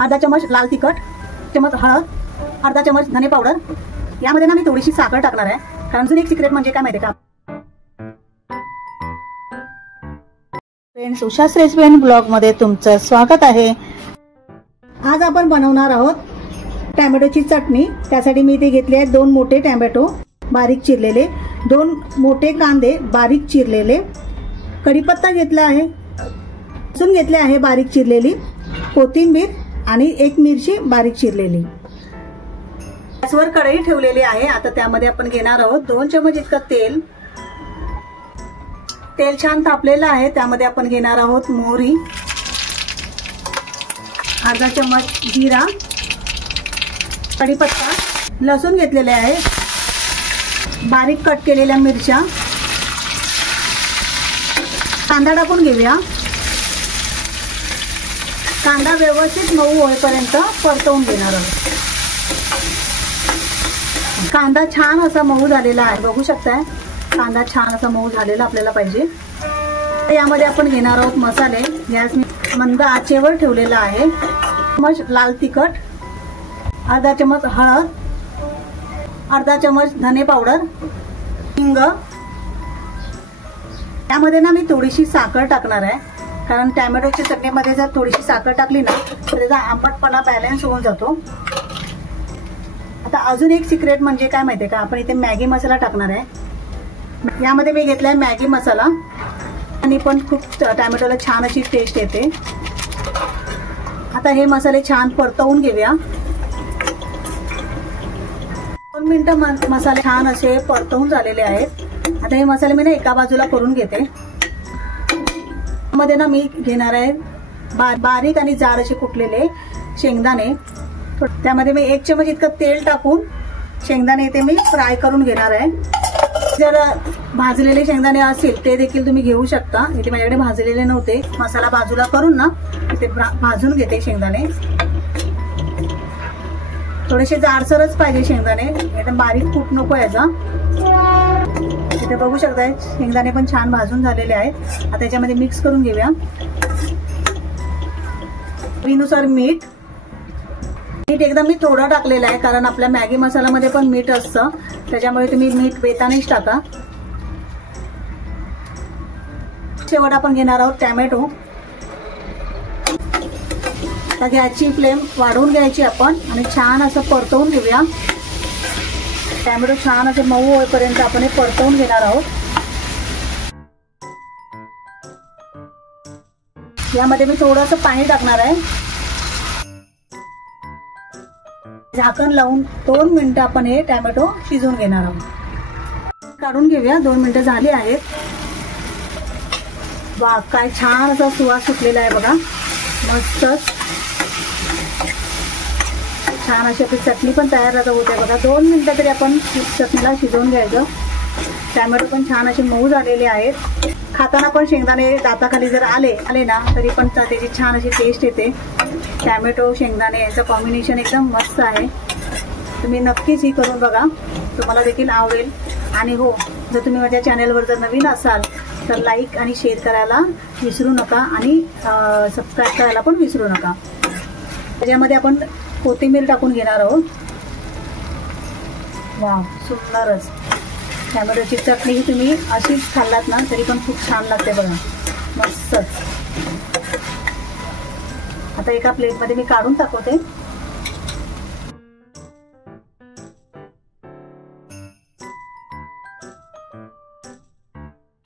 अर्धा चमच लाल तिखट, चमच हळद, अर्धा चमच धने पावडर. यामध्ये ना मी थोडीशी साखर टाकणार आहे, कारण अजून एक सिक्रेट म्हणजे काय माहिती का फ्रेंड्स, उषा's रेसिपी अँड ब्लॉग मध्ये तुमचं स्वागत आहे. आज आपण बनवणार आहोत टोमॅटोची चटणी. त्यासाठी मी इथे घेतले आहेत 2 मोठे टोमॅटो बारीक चिरलेले, 2 मोठे कांदे बारीक चिरलेले, कढीपत्ता घेतला आहे, लसूण घेतले आहे बारीक चिरलेली, कोथिंबीर आणि 1 मिरची बारीक चिरलेली. गॅसवर कढई ठेवलेली आहे. आता त्यामध्ये आपण घेणार आहोत 2 चमच इतकं तेल. तेल छान तापलेलं आहे. त्यामध्ये आपण घेणार आहोत मोहरी, अर्धा चमच जिरा, कढीपत्ता, लसूण घेतलेले आहे, बारीक कट केलेल्या मिरच्या, कांदा टाकून घेऊया. कांदा व्यवस्थित मऊ होईपर्यंत परतवून घेणार आहोत. कांदा छान असा मऊ झालेला आहे, बघू शकताय. कांदा छान असा मऊ झालेला आपल्याला पाहिजे. यामध्ये आपण घेणार आहोत मसाले. गॅस मंद आचेवर ठेवलेला आहे. चमच लाल तिखट, अर्धा चमच हळद, अर्धा चमच धने पावडर, हिंग. त्यामध्ये ना मी थोडीशी साखर टाकणार आहे, कारण टोमॅटोच्या चटणीमध्ये जर थोडीशी साखर टाकली ना तर त्याचा आंबटपणा बॅलन्स होऊन जातो. आता अजून एक सिक्रेट म्हणजे काय माहितीये का, आपण इथे मॅगी मसाला टाकणार आहे. यामध्ये मी घेतलाय मॅगी मसाला, आणि पण खूप टोमॅटोला छान अशी टेस्ट येते. आता हे मसाले छान परतवून घेऊया. 2 मिनिटं मसाले छान असे परतवून झालेले आहेत. आता हे मसाले मी ना एका बाजूला करून घेते. मध्ये ना मी घेणार आहे बारीक आणि जाड असे कुटलेले शेंगदाणे. त्यामध्ये मी 1 चमच इतकं तेल टाकून शेंगदाणे इथे मी फ्राय करून घेणार आहे. जर भाजलेले शेंगदाणे असतील ते देखील तुम्ही घेऊ शकता. इथे माझ्याकडे भाजलेले नव्हते. मसाला बाजूला करून ना इथे भाजून घेते शेंगदाणे. थोडेसे जाडसरच पाहिजे शेंगदाणे, एकदम बारीक कूट नको याचा. इथे बघू शकताय शेंगदाणे पण छान भाजून झालेले आहेत. आता त्याच्यामध्ये मिक्स करून घेऊया. चवीनुसार मीठ. मीठ एकदम मी थोडं टाकलेलं आहे, कारण आपल्या मॅगी मसाल्यामध्ये पण मीठ असतं, त्याच्यामुळे तुम्ही मीठ बेतानेच टाका. शेवट आपण घेणार आहोत टोमॅटो. आता गॅसची फ्लेम वाढवून घ्यायची आपण आणि छान असं परतवून घेऊया. टोमॅटो छान असे मऊ होईपर्यंत आपण हे परतवून घेणार आहोत. यामध्ये मी थोडंसं पाणी टाकणार आहे. झाकण लावून 2 मिनिटं आपण हे टोमॅटो शिजवून घेणार आहोत. काढून घेऊया. 2 मिनिटं झाली आहेत. वा, काय छान असा सुवास सुटलेला आहे बघा. मस्तच छान अशी आपली चटणी पण तयार होते बघा. 2 मिनिटं तरी आपण चटणीला शिजवून घ्यायचं. टोमॅटो पण छान असे मऊ झालेले आहेत. खाताना पण शेंगदाणे दाताखाली जर आले ना तरी पण त्याची छान अशी टेस्ट येते. टोमॅटो शेंगदाणे याचं कॉम्बिनेशन एकदम मस्त आहे. तुम्ही नक्कीच ही करून बघा, तुम्हाला देखील आवडेल. आणि हो, जर तुम्ही माझ्या चॅनलवर जर नवीन असाल तर लाईक आणि शेअर करायला विसरू नका, आणि सबस्क्राईब करायला पण विसरू नका. त्याच्यामध्ये आपण कोथिंबीर टाकून घेणार आहोत. वा, सुंदरच. टोमॅटोची चटणी तुम्ही अशीच खाल्लात ना तरी पण खूप छान लागते बघा, मस्तच. आता एका प्लेटमध्ये मी काढून टाकवते.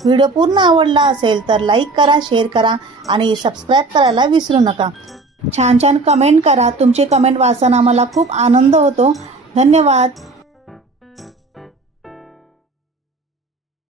व्हिडिओ पूर्ण आवडला असेल तर लाईक करा, शेअर करा आणि सबस्क्राईब करायला विसरू नका. छान छान कमेंट करा. तुमचे कमेंट वाचताना आम्हाला खूप आनंद होतो. धन्यवाद.